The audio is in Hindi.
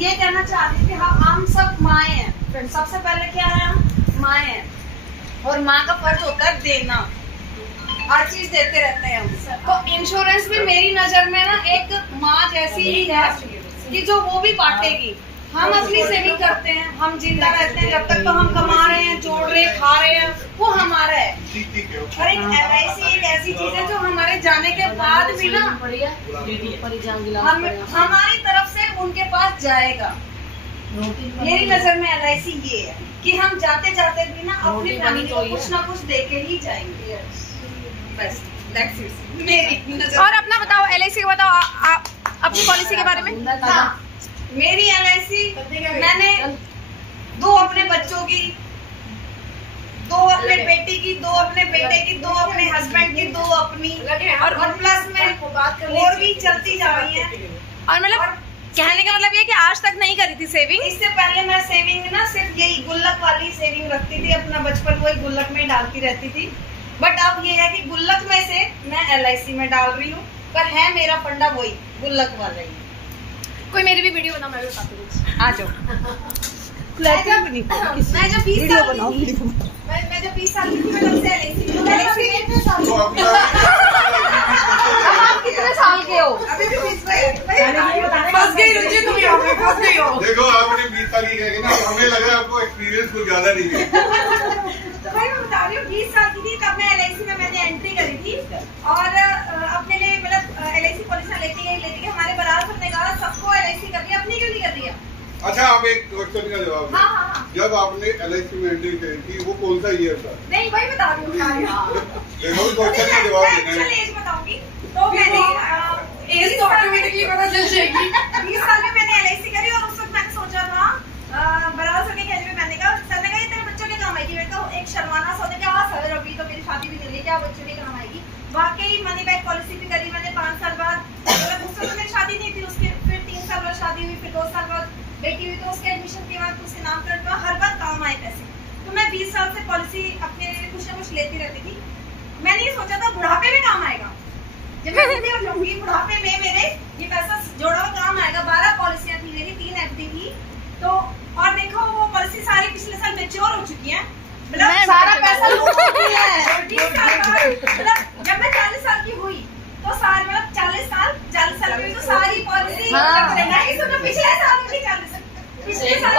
ये कहना चाह रही थी, हम सब माएँ हैं। सबसे पहले क्या है, हम माएँ हैं और माँ का फर्ज होता है देना, हर चीज देते रहते हैं हम। तो इंश्योरेंस भी मेरी नजर में ना एक माँ जैसी ही है कि जो वो भी बांटेगी। हम अपनी सेविंग करते हैं, हम जिंदा रहते हैं, जब तक तो हम कमा रहे हैं, जोड़ रहे हैं, खा रहे हैं, वो हमारा है। और एक LIC एक ऐसी चीज है जो हमारे जाने के बाद भी ना हमारी तरफ से उनके पास जाएगा। मेरी नजर में LIC ये है कि हम जाते जाते भी ना अपनी फैमिली को कुछ ना कुछ दे के ही जाएंगे। बस that's it। मेरी नजर। और अपना बताओ, LIC का बताओ, अपनी पॉलिसी के बारे में। हाँ, मेरी LIC मैंने 2 अपने बच्चों की, 2 अपने बेटी की, 2 अपने बेटे की, 2 अपने हस्बैंड की, 2 अपनी, और प्लस में और भी चलती जा रही है। और मतलब कहने का मतलब ये कि आज तक नहीं करी थी सेविंग। इससे पहले मैं सेविंग ना सिर्फ यही गुल्लक वाली सेविंग रखती थी, अपना बचपन वही गुल्लक में डालती रहती थी। बट अब ये है कि गुल्लक में से मैं LIC में डाल रही हूँ, पर है मेरा फंडा वही गुल्लक वाला ही। कोई मेरी भी वीडियो बना, मैं भी बताती हूँ। आ जाओ। मैं जब 20 साल की थी मैं तब से LIC आप कितने साल के हो? अभी भी फंस गई रुचि, तुम यहाँ पे फंस गई हो। देखो आपने 20 साल की कहेंगे ना, हमें लगा आपको एक्सपीरियंस कुछ ज्यादा नहीं है। तो भाई मैं बता रही हूँ 20 साल की थी तब मैं LIC में मैंने एंट्री करी थी और अपने लिए मतलब LIC पॉलिसी लेती गई। हमारे बराबर ने कहा सबको LIC कर दिया, अपनी क्यों नहीं कर दिया? अच्छा, आप एक क्वेश्चन का जवाब दें। हाँ। जब आपने LIC में एंट्री करी थी वो कौन सा ईयर था? नहीं वही बता रही हूँ। देखो क्वेश्चन का जवाब देना है। एज बताऊंगी तो मैंने एज तो ऑटोमेटिकली पता चल जाएगी। 20 साल में मैंने LIC करी और उस वक्त मैंने सोचा था बराबर सर के कहने में मैंने कहा, सर ने कहा ये तेरे बच्चों के काम आएगी। बेटा एक शर्माना सोचा कि हाँ सर अभी तो मेरी शादी भी नहीं हुई, क्या बच्चों के काम आएगी। वाकई मनी बैक पॉलिसी भी करी मैंने 5 साल बाद। मतलब उस वक्त मेरी शादी नहीं थी, उसके फिर 3 साल बाद शादी हुई, फिर 2 साल बाद बेटी हुई, तो उसके एडमिशन के बाद उसके नाम कर हर बार काम आए पैसे। तो मैं 20 साल से पॉलिसी अपने लिए कुछ ना कुछ लेती रहती थी। मैंने ये सोचा था बुढ़ापे में काम आएगा, जब मैं बूढ़ी हो जाऊंगी बुढ़ापे में मेरे ये पैसा जोड़ा हुआ काम आएगा। 12 पॉलिसियां थी मेरी, 3 FD थी। तो और देखो वो पॉलिसी सारी पिछले साल मैच्योर हो चुकी है, मतलब सारा पैसा लूट लिया है। 20 साल बाद मतलब जब मैं 40 साल की हुई तो सारे मतलब 40 साल की हुई तो सारी पॉलिसी पिछले साल की 40 पिछले साल